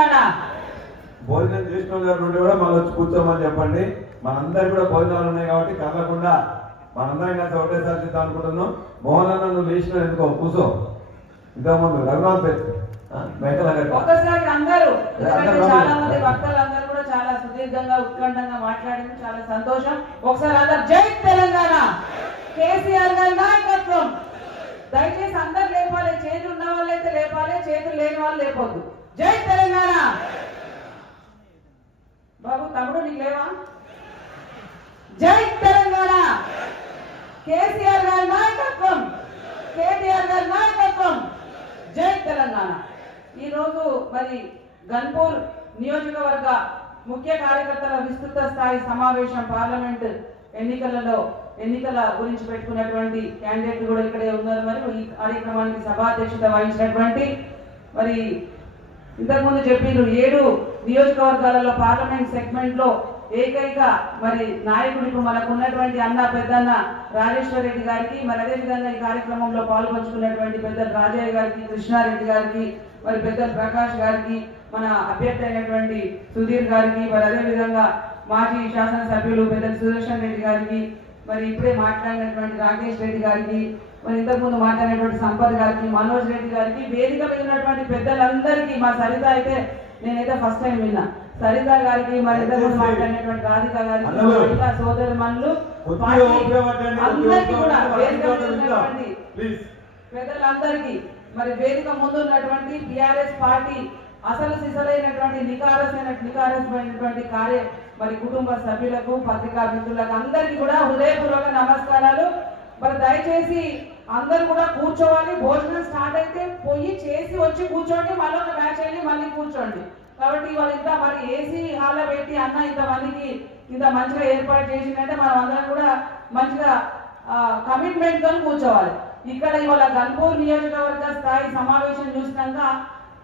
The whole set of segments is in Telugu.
తెలంగాణ. భోజనం చేసిన గారి నుండి కూడా మళ్ళీ వచ్చి కూర్చోమని చెప్పండి. మనందరికి కూడా భోజనాలు ఉన్నాయి కాబట్టి కదలకుండా మనందరం కలిసి ఒకటేసారి చేద్దాం అనుకుంటున్నాం. మోహన్ అన్న నువ్వు లేచిన ఎందుకో కూర్చో. ఇంతకుముందు రఘునాథ్ ఒక్కసారి అందరూ చాలా మంది భక్తులందరూ కూడా చాలా సుదీర్ఘంగా ఉత్కంఠంగా మాట్లాడింది, చాలా సంతోషం. ఒకసారి అందరు జై తెలంగాణ, కేసీఆర్ గారి నాయకత్వం. దయచేసి అందరు లేపాలి, చేతులు ఉన్న వాళ్ళైతే లేపాలి, చేతులు లేని వాళ్ళు లేపొద్దు. జై తెలంగాణ. బాబు తమ్ముడు నీకు లేవా? జై తెలంగాణ, కేసీఆర్ గారి నాయకత్వం, కేటీఆర్ గారి నాయకత్వం. జై తెలంగాణ. ఈ రోజు మరి గన్పూర్ నియోజకవర్గ ముఖ్య కార్యకర్తల విస్తృత స్థాయి సమావేశం పార్లమెంట్ ఎన్నికల గురించి పెట్టుకున్నటువంటి క్యాండిడేట్లు కూడా ఇక్కడే ఉన్నారు. మరి ఈ కార్యక్రమానికి సభాధ్యక్షత వహించినటువంటి మరి ఇంతకుముందు చెప్పిన 7 నియోజకవర్గాలలో పార్లమెంట్ సెగ్మెంట్ లో ఏకైక మరి నాయకుడు ఇప్పుడు మనకు ఉన్నటువంటి అన్న పెద్దన్న రాజేశ్వర్ రెడ్డి గారికి, మరి అదేవిధంగా ఈ కార్యక్రమంలో పాల్పంచుకున్నటువంటి పెద్దలు రాజయ్య గారికి, కృష్ణారెడ్డి గారికి, మరి పెద్దలు ప్రకాష్ గారికి, మన అభ్యర్థి అయినటువంటి సుధీర్ గారికి, మరి అదేవిధంగా మాజీ శాసనసభ్యులు పెద్దలు సుదర్శన్ రెడ్డి గారికి, మరి ఇప్పుడే మాట్లాడినటువంటి రాకేష్ రెడ్డి గారికి, మరి ఇంతకుముందు మాట్లాడినటువంటి సంపత్ గారికి, మనోజ్ రెడ్డి గారికి, వేదిక మీద ఉన్నటువంటి పెద్దలందరికీ, మా సరిత అయితే నేనైతే ఫస్ట్ టైం విన్నా, సరిత గారికి, మరి ఇంతకుముందు మాట్లాడినటువంటి రాధిక గారికి, మహిళా సోదరి మనులు అందరికీ కూడా వేదిక మీద ఉన్నటువంటి పెద్దలందరికీ, మరి వేదిక ముందు ఉన్నటువంటి టిఆర్ఎస్ పార్టీ అసలు సిసలైనటువంటి నికారసమైనటువంటి మరి కుటుంబ సభ్యులకు, పత్రికా మిత్రులకు అందరికీ కూడా హృదయపూర్వక నమస్కారాలు. మరి దయచేసి అందరు కూడా కూర్చోవాలి. భోజనం స్టార్ట్ అయితే పోయి చేసి వచ్చి కూర్చోండి, మళ్ళీ ఒక మ్యాచ్ అయ్యి మళ్ళీ కూర్చోండి. కాబట్టి ఇవాళ ఇంత మరి ఏసీ హాల్లో పెట్టి అన్న ఇంతమందికి ఇంత మంచిగా ఏర్పాటు చేసిందంటే మనం అందరం కూడా మంచిగా కమిట్మెంట్ తో కూర్చోవాలి. ఇక్కడ ఇవాళ గన్పూర్ నియోజకవర్గ స్థాయి సమావేశం చూసినాక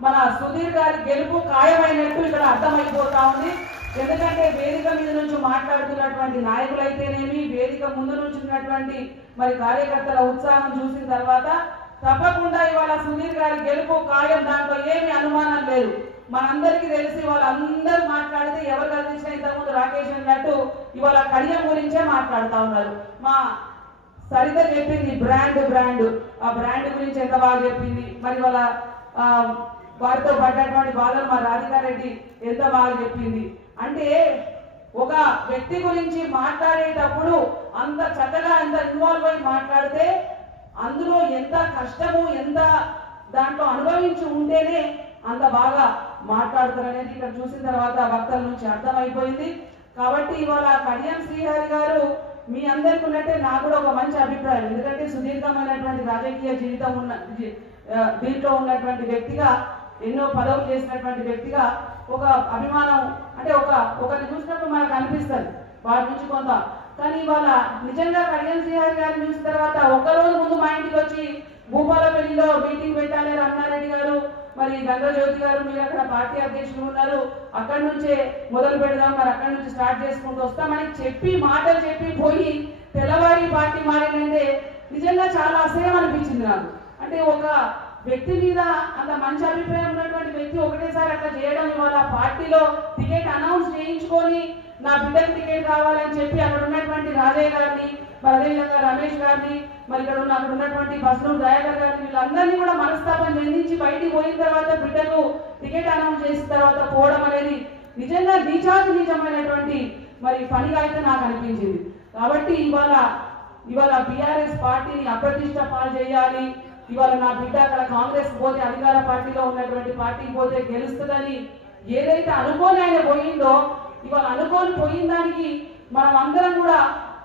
మన సుధీర్ గారి గెలుపు ఖాయమైనట్టు ఇక్కడ అర్థమైపోతా ఉంది. ఎందుకంటే వేదిక మీద నుంచి మాట్లాడుతున్నటువంటి నాయకులైతేనేమి, వేదిక ముందు నుంచి ఉన్నటువంటి మరి కార్యకర్తల ఉత్సాహం చూసిన తర్వాత తప్పకుండా ఇవాళ సుధీర్ గారి గెలుపు ఖాయం, దాంట్లో ఏమి అనుమానం లేదు. మనందరికీ తెలిసి వాళ్ళందరూ మాట్లాడితే ఎవరు కనిపించినా ఇంతకుముందు రాకేష్ అన్నట్టు ఇవాళ కడియం గురించే మాట్లాడుతూ ఉన్నారు. మా సరిత చెప్పింది బ్రాండ్ ఆ బ్రాండ్ గురించి ఎంత బాగా చెప్పింది. మరి వాళ్ళ వారితో పడ్డటువంటి బాధలు మా రాధికారెడ్డి ఎంత బాగా చెప్పింది. అంటే ఒక వ్యక్తి గురించి మాట్లాడేటప్పుడు అంత చక్కగా ఎంత ఇన్వాల్వ్ అయి మాట్లాడితే అందులో ఎంత కష్టము, ఎంత దాంట్లో అనుభవించి ఉంటేనే అంత బాగా మాట్లాడతారనేది ఇక్కడ చూసిన తర్వాత భక్తుల నుంచి అర్థమైపోయింది. కాబట్టి ఇవాళ కడియం శ్రీహరి గారు మీ అందరికీ ఉన్నట్టే నాకు కూడా ఒక మంచి అభిప్రాయం. ఎందుకంటే సుదీర్ఘమైనటువంటి రాజకీయ జీవితం దీంట్లో ఉన్నటువంటి వ్యక్తిగా, ఎన్నో పదవులు చేసినటువంటి వ్యక్తిగా ఒక అభిమానం, అంటే ఒకరిని చూసినప్పుడు మనకు అనిపిస్తుంది వారి నుంచి కొంత. కానీ ఇవాళ నిజంగా కడియం శ్రీహరి గారిని చూసిన తర్వాత ఒక్కరోజు ముందు మా ఇంటికి వచ్చి భూపాలపల్లిలో మీటింగ్ పెట్టాలి రమణారెడ్డి గారు, మరి గంగజ్యోతి గారు, మీరు అక్కడ పార్టీ అధ్యక్షులు ఉన్నారు, అక్కడి నుంచే మొదలు పెడదాం, మరి అక్కడి నుంచి స్టార్ట్ చేసుకుంటూ వస్తామని చెప్పి మాటలు చెప్పి పోయి తెల్లవారి పార్టీ మారిందంటే నిజంగా చాలా అసహ్యం అనిపించింది నాకు. అంటే ఒక వ్యక్తి మీద అంత మంచి అభిప్రాయం ఉన్నటువంటి వ్యక్తి ఒకటేసారి అట్లా చేయడం, ఇవాళ పార్టీలో టికెట్ అనౌన్స్ చేయించుకొని నా బిడ్డకు టికెట్ కావాలని చెప్పి అక్కడ ఉన్నటువంటి రాజయ్య గారిని, మరి అదేవిధంగా రమేష్ గారిని, మరి అక్కడ ఉన్నటువంటి బస్నూరు దయాకర్ గారిని, వీళ్ళందరినీ కూడా మనస్తాపం చెందించి బయటికి పోయిన తర్వాత బిడ్డకు టికెట్ అనౌన్స్ చేసిన తర్వాత పోవడం అనేది నిజంగా నిజమైనటువంటి మరి పనిగా అయితే నాకు అనిపించింది. కాబట్టి ఇవాళ బీఆర్ఎస్ పార్టీని అప్రతిష్ట పాలు చేయాలి, ఇవాళ నా బిడ్డ అక్కడ కాంగ్రెస్ పోతే అధికార పార్టీలో ఉన్నటువంటి పార్టీకి పోతే గెలుస్తుందని ఏదైతే అనుకోని ఆయన పోయిందో, ఇవాళ అనుకోని పోయిన దానికి మనం అందరం కూడా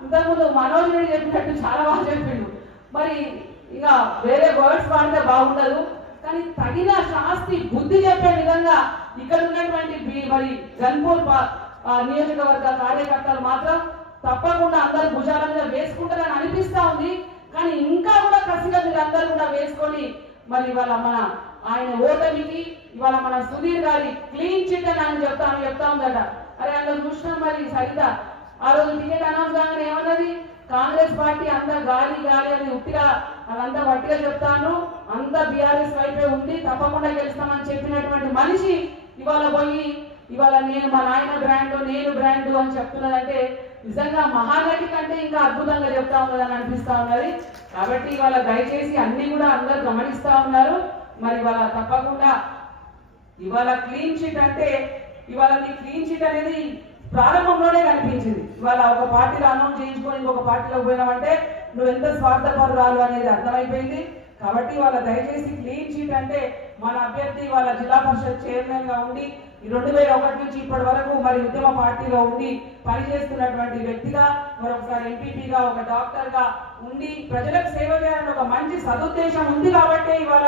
ఇంతకుముందు మనోజ్ రెడ్డి చెప్పినట్టు చాలా బాగా చెప్పిండు. మరి ఇక వేరే వర్డ్స్ వాడితే బాగుండదు, కానీ తగిన శాస్తి బుద్ధి చెప్పే విధంగా ఇక్కడ ఉన్నటువంటి మరి గన్పూర్ నియోజకవర్గ కార్యకర్తలు మాత్రం తప్పకుండా అందరు భుజాల మీద వేసుకుంటారని అనిపిస్తా ఉంది. కానీ ఇంకా కూడా కసిగా మీరందరూ కూడా వేసుకొని మరి ఇవాళ ఆయన ఓటమికి ఇవాళ మన సుధీర్ గారి క్లీన్ చిట్ అని ఆయన చెప్తా ఉందట. అరే అందులో చూసినాం మరి సరిత ఆ రోజు టికెట్ అనౌన్స్ కాగానే ఏమన్నది, కాంగ్రెస్ పార్టీ అంతా గాలి అని ఉట్టిగా అదంతా వట్టిగా చెప్తాను, అంతా బీఆర్ఎస్ వైపే ఉంది, తప్పకుండా గెలుస్తామని చెప్పినటువంటి మనిషి ఇవాళ పోయి ఇవాళ నేను మా నాయన బ్రాండ్ నేను బ్రాండ్ అని చెప్తున్నదంటే నిజంగా మహానటి కంటే ఇంకా అద్భుతంగా చెప్తా ఉన్నదని అనిపిస్తా ఉన్నది. కాబట్టి ఇవాళ దయచేసి అన్ని కూడా అందరూ గమనిస్తా ఉన్నారు. మరి ఇవాళ తప్పకుండా ఇవాళ క్లీన్ చిట్ అంటే ఇవాళ నీ క్లీన్ చిట్ అనేది ప్రారంభంలోనే కనిపించింది. ఇవాళ ఒక పార్టీలో అనౌన్స్ చేయించుకొని ఇంకొక పార్టీలో పోయినామంటే నువ్వు ఎంత స్వార్థపరురాలు అనేది అర్థమైపోయింది. కాబట్టి వాళ్ళ దయచేసి క్లీన్ చిట్ అంటే మన అభ్యర్థి వాళ్ళ జిల్లా పరిషత్ చైర్మన్ గా ఉండి 2001 నుంచి ఇప్పటి వరకు మరి ఉద్యమ పార్టీలో ఉండి పనిచేస్తున్నటువంటి వ్యక్తిగా మరొకసారి ఎంపీపీగా ఒక డాక్టర్ గా ఉండి ప్రజలకు సేవ చేయాలని ఒక మంచి సదుద్దేశం ఉంది కాబట్టి ఇవాళ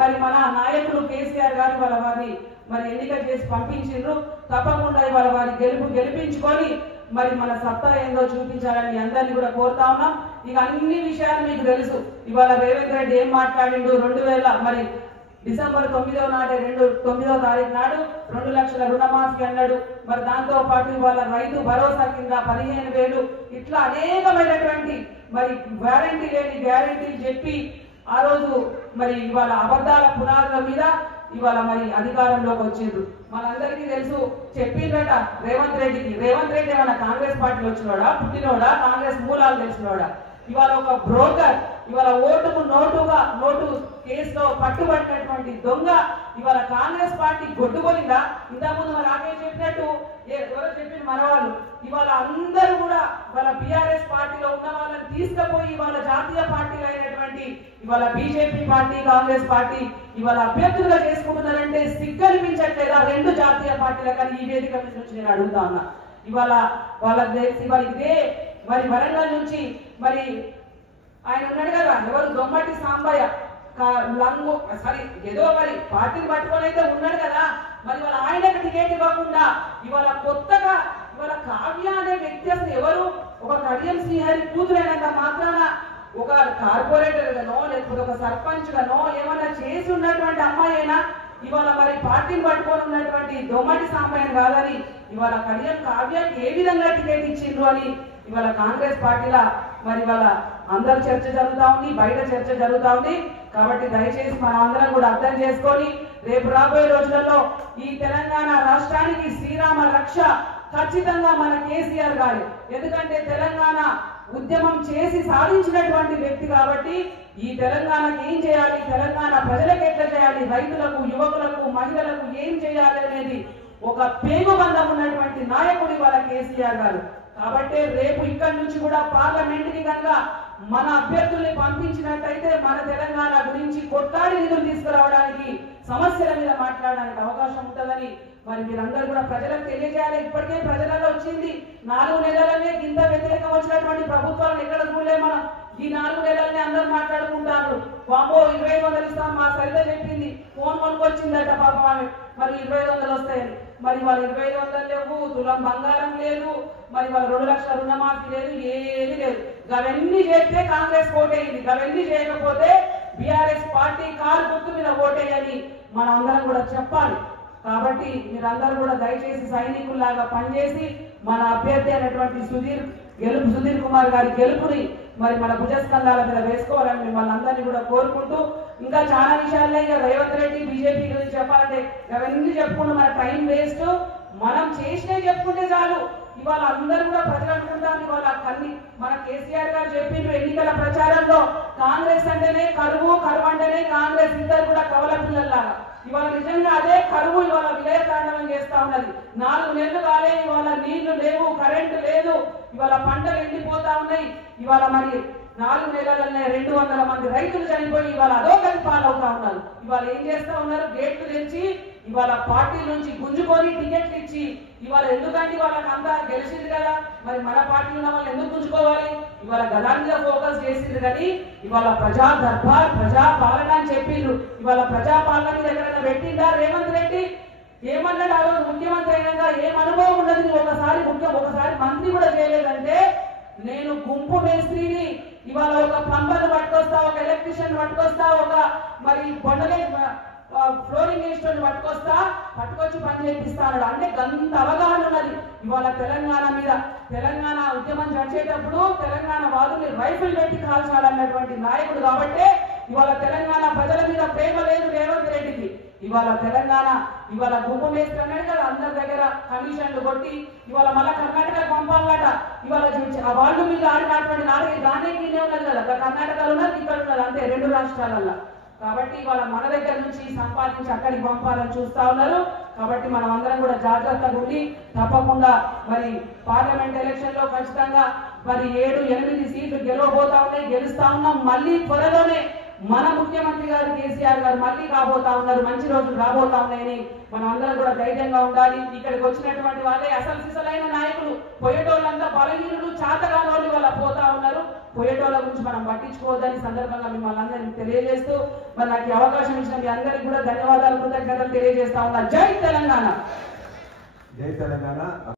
మరి మన నాయకులు కేసీఆర్ గారు వాళ్ళ వారిని మరి ఎన్నిక చేసి పంపించిండ్రు. తప్పకుండా ఇవాళ వారి గెలిపించుకొని మరి మన సత్తా ఏందో చూపించాలని అందరినీ కూడా కోరుతా ఉన్నాం. ఇక అన్ని విషయాలు మీకు తెలుసు. ఇవాళ రేవంత్ రెడ్డి ఏం మాట్లాడిండు, 2000 మరి డిసెంబర్ 9వ తారీఖు నాడు 2 లక్షల రుణమాఫీ అన్నాడు. మరి దాంతో పాటు ఇవాళ రైతు భరోసా కింద 15,000 ఇట్లా అనేకమైనటువంటి మరి గ్యారంటీ లేని గ్యారంటీలు చెప్పి ఆ రోజు మరి ఇవాళ అబద్ధాల పునాదుల మీద ఇవాళ మరి అధికారంలోకి వచ్చిండ్రు. మనందరికీ తెలుసు చెప్పిండ్రట రేవంత్ రెడ్డికి. రేవంత్ రెడ్డి ఏమన్నా కాంగ్రెస్ పార్టీలో వచ్చినోడా, పుట్టినోడా, కాంగ్రెస్ మూలాలు తెలిసినోడా? ఇవాళ ఒక బ్రోకర్, ఇవాళ ఓటుకు నోటు కేసులో పట్టుబడినటువంటి దొంగ ఇవాళ కాంగ్రెస్ పార్టీ గొడ్డుకొనిందా? ఇంతకుముందు మరి రాకేష్ చెప్పినట్టు ఎవరో చెప్పిన మనవాళ్ళు ఇవాళ అందరూ కూడా ఇవాళ బీఆర్ఎస్ పార్టీలో ఉన్న వాళ్ళని తీసుకుపోయి ఇవాళ జాతీయ పార్టీలు అయినటువంటి ఇవాళ బీజేపీ పార్టీ, కాంగ్రెస్ పార్టీ ఇవాళ అభ్యర్థులుగా చేసుకుంటున్నారంటే సిగ్గనిపించట్లేదా? 2 జాతీయ పార్టీల కానీ ఈ వేదిక మీద నుంచి నేను అడుగుతా ఉన్నా. ఇవాళ ఇవాళ ఇదే మరి వరంగల్ నుంచి మరి ఆయన ఉన్నాడు కదా, ఎవరు దొమ్మటి సాంబయ్య ఏదో మరి పార్టీని పట్టుకొని అయితే ఉన్నాడు కదా. మరి వాళ్ళ ఆయనకు టికెట్ ఇవ్వకుండా ఇవాళ కొత్తగా ఇవాళ కావ్య అనే వ్యక్తి అసలు ఎవరు? ఒక కడియం శ్రీహరి కూతురైనంత మాత్రాన ఒక కార్పొరేటర్ గానో లేకపోతే ఒక సర్పంచ్ గానో ఏమన్నా చేసి ఉన్నటువంటి అమ్మాయినా ఇవాళ మరి పార్టీని పట్టుకొని ఉన్నటువంటి దొమ్మటి సాంబయ్యను కాదని ఇవాళ కడియం కావ్యానికి ఏ విధంగా టికెట్ ఇచ్చిండ్రు అని ఇవాళ కాంగ్రెస్ పార్టీలో మరి ఇవాళ అందరు చర్చ జరుగుతా ఉంది, బయట చర్చ జరుగుతా ఉంది. కాబట్టి దయచేసి మనం అందరం కూడా అర్థం చేసుకొని రేపు రాబోయే రోజులలో ఈ తెలంగాణ రాష్ట్రానికి శ్రీరామ రక్ష ఖచ్చితంగా మన కేసీఆర్ గారు. ఎందుకంటే తెలంగాణ ఉద్యమం చేసి సాధించినటువంటి వ్యక్తి కాబట్టి ఈ తెలంగాణకి ఏం చేయాలి, తెలంగాణ ప్రజలకు ఎట్లా చేయాలి, రైతులకు, యువకులకు, మహిళలకు ఏం చేయాలి అనేది ఒక పేగుబంధం ఉన్నటువంటి నాయకుడు ఇవాళ కేసీఆర్ గారు. కాబట్టి రేపు ఇక్కడి నుంచి కూడా పార్లమెంట్ కి కనుక మన అభ్యర్థుల్ని పంపించినట్టయితే మన తెలంగాణ గురించి కొట్లాడి నిధులు తీసుకురావడానికి, సమస్యల మీద మాట్లాడడానికి అవకాశం ఉంటుందని మరి మీరందరూ కూడా ప్రజలకు తెలియజేయాలి. ఇప్పటికే ప్రజలలో వచ్చింది 4 నెలలనే ఇంత వ్యతిరేకం వచ్చినటువంటి ప్రభుత్వాలను ఎక్కడ చూడలే మనం. ఈ 4 నెలలనే అందరూ మాట్లాడుకుంటారు. వామో 2500 ఇస్తాం, మా సరిత చెప్పింది, ఫోన్ కొనుక్కొచ్చిందట పాపం ఆమె, మరి 2500 వస్తాయని. మరి వాళ్ళు 2500 లేవు, తులం బంగారం లేదు, మరి వాళ్ళు 2 లక్షల రుణమాఫీ లేదు, ఏమీ లేదు. అవన్నీ చేస్తే కాంగ్రెస్ ఓటేయింది, అవన్నీ చేయకపోతే బీఆర్ఎస్ పార్టీ కారు గుర్తు మీద ఓటేయని మనం అందరం కూడా చెప్పాలి. కాబట్టి మీరందరూ కూడా దయచేసి సైనికుల్లాగా పనిచేసి మన అభ్యర్థి అయినటువంటి సుధీర్ కుమార్ గారి గెలుపుని మరి మన భుజస్కంధాల మీద వేసుకోవాలని మిమ్మల్ని అందరినీ కూడా కోరుకుంటూ, ఇంకా చాలా విషయాల్లో ఇక రేవంత్ రెడ్డి బీజేపీ గురించి చెప్పాలంటే అవన్నీ చెప్పుకుంటూ మన టైం వేస్ట్. మనం చేసినవి చెప్పుకుంటే చాలు. ఇవాళ అందరూ కూడా ప్రజలు అనుకుంటారు ఇవాళ మన కేసీఆర్ గారు చెప్పిండ్రు ఎన్నికల ప్రచారంలో కాంగ్రెస్ అంటేనే కరువు అంటేనే కాంగ్రెస్, ఇద్దరు కూడా కవల పిల్లల్లాగా. ఇవాళ నిజంగా అదే కరువు ఇవాళ విలయతాండవం చేస్తా ఉన్నది. 4 నెలలు కాలే, ఇవాళ నీళ్లు లేవు, కరెంటు లేదు, ఇవాళ పంటలు ఎండిపోతా ఉన్నాయి. ఇవాళ మరి 4 నెలలనే 200 మంది రైతులు చనిపోయి ఇవాళ అధోగతి పాలవుతా ఉన్నారు. ఇవాళ ఏం చేస్తా ఉన్నారు, గేట్లు తెచ్చి ఇవాళ పార్టీ నుంచి గుంజుకొని టికెట్లు ఇచ్చి ఇవాళ ఎందుకంటే వాళ్ళకి అంతా గెలిచింది కదా, మరి మన పార్టీ ఉన్న వాళ్ళు ఎందుకు గుంజుకోవాలి? ఇవాళ గదాని మీద ఫోకస్ చేసింది కానీ ఇవాళ ప్రజా దర్బార్, ప్రజా పాలన అని చెప్పిండ్రు. ఇవాళ ప్రజా పాలన మీద ఎక్కడైనా పెట్టిందా రేవంత్ రెడ్డి? ఏమన్నాడు ఆ రోజు ముఖ్యమంత్రి అయినాక? ఏం అనుభవం ఉండదు, ఒకసారి మంత్రి కూడా చేయలేదంటే నేను గుంపు మేస్త్రిని, ఇవాళ ఒక ప్లంబర్ పట్టుకొస్తా, ఒక ఎలక్ట్రీషియన్ పట్టుకొస్తా, ఒక మరి బొండలే ఫ్లోరింగ్ వేసుకొని పట్టుకొచ్చి పని చేపిస్తాడు అంటే గంత అవగాహన ఉన్నది. ఇవాళ తెలంగాణ మీద, తెలంగాణ ఉద్యమం జరిచేటప్పుడు తెలంగాణ వాదుల్ని రైఫిల్ పెట్టి కాల్చాలన్నటువంటి నాయకుడు. కాబట్టి ఇవాళ తెలంగాణ ప్రజల మీద ప్రేమ లేదు రేవంత్ రెడ్డికి. ఇవాళ తెలంగాణ ఇవాళ గుమ్మేసి అన్నాడు కదా అందరి దగ్గర కమిషన్లు కొట్టి ఇవాళ మళ్ళా కర్ణాటకకు పంపాలట ఇవాళ వాళ్ళు మీరు ఆడినటువంటి నాలుగు దానికి ఉన్నది కదా కర్ణాటకలో ఉన్నది ఇక్కడ ఉన్నది అంతే 2 రాష్ట్రాలలో కాబట్టి ఇవాళ మన దగ్గర నుంచి సంపాదించి అక్కడికి పంపాలని చూస్తా ఉన్నారు కాబట్టి మనం అందరం కూడా జాగ్రత్తగా ఉండి తప్పకుండా మరి పార్లమెంట్ ఎలక్షన్ లో ఖచ్చితంగా మరి 7-8 సీట్లు గెలవబోతా ఉన్నాయి గెలుస్తా ఉన్నాం మళ్ళీ త్వరలోనే మన ముఖ్యమంత్రి గారు కేసీఆర్ గారు మళ్ళీ రాబోతా ఉన్నారు మంచి రోజులు రాబోతా ఉన్నాయని మనం అందరం కూడా ధైర్యంగా ఉండాలి ఇక్కడికి వచ్చినటువంటి వాళ్ళే అసలు సిసలైన నాయకులు పోయేటోళ్ళంతా బలహీనులు చాతగాని వాళ్ళు వాళ్ళ పోతా ఉన్నారు పోయేటోళ్ళ గురించి మనం పట్టించుకోవద్దని సందర్భంగా మిమ్మల్ని అందరినీ తెలియజేస్తూ మరి నాకు అవకాశం ఇచ్చిన మీ అందరికీ కూడా ధన్యవాదాలు కృతజ్ఞతలు తెలియజేస్తా ఉన్నా జై తెలంగాణ జై తెలంగాణ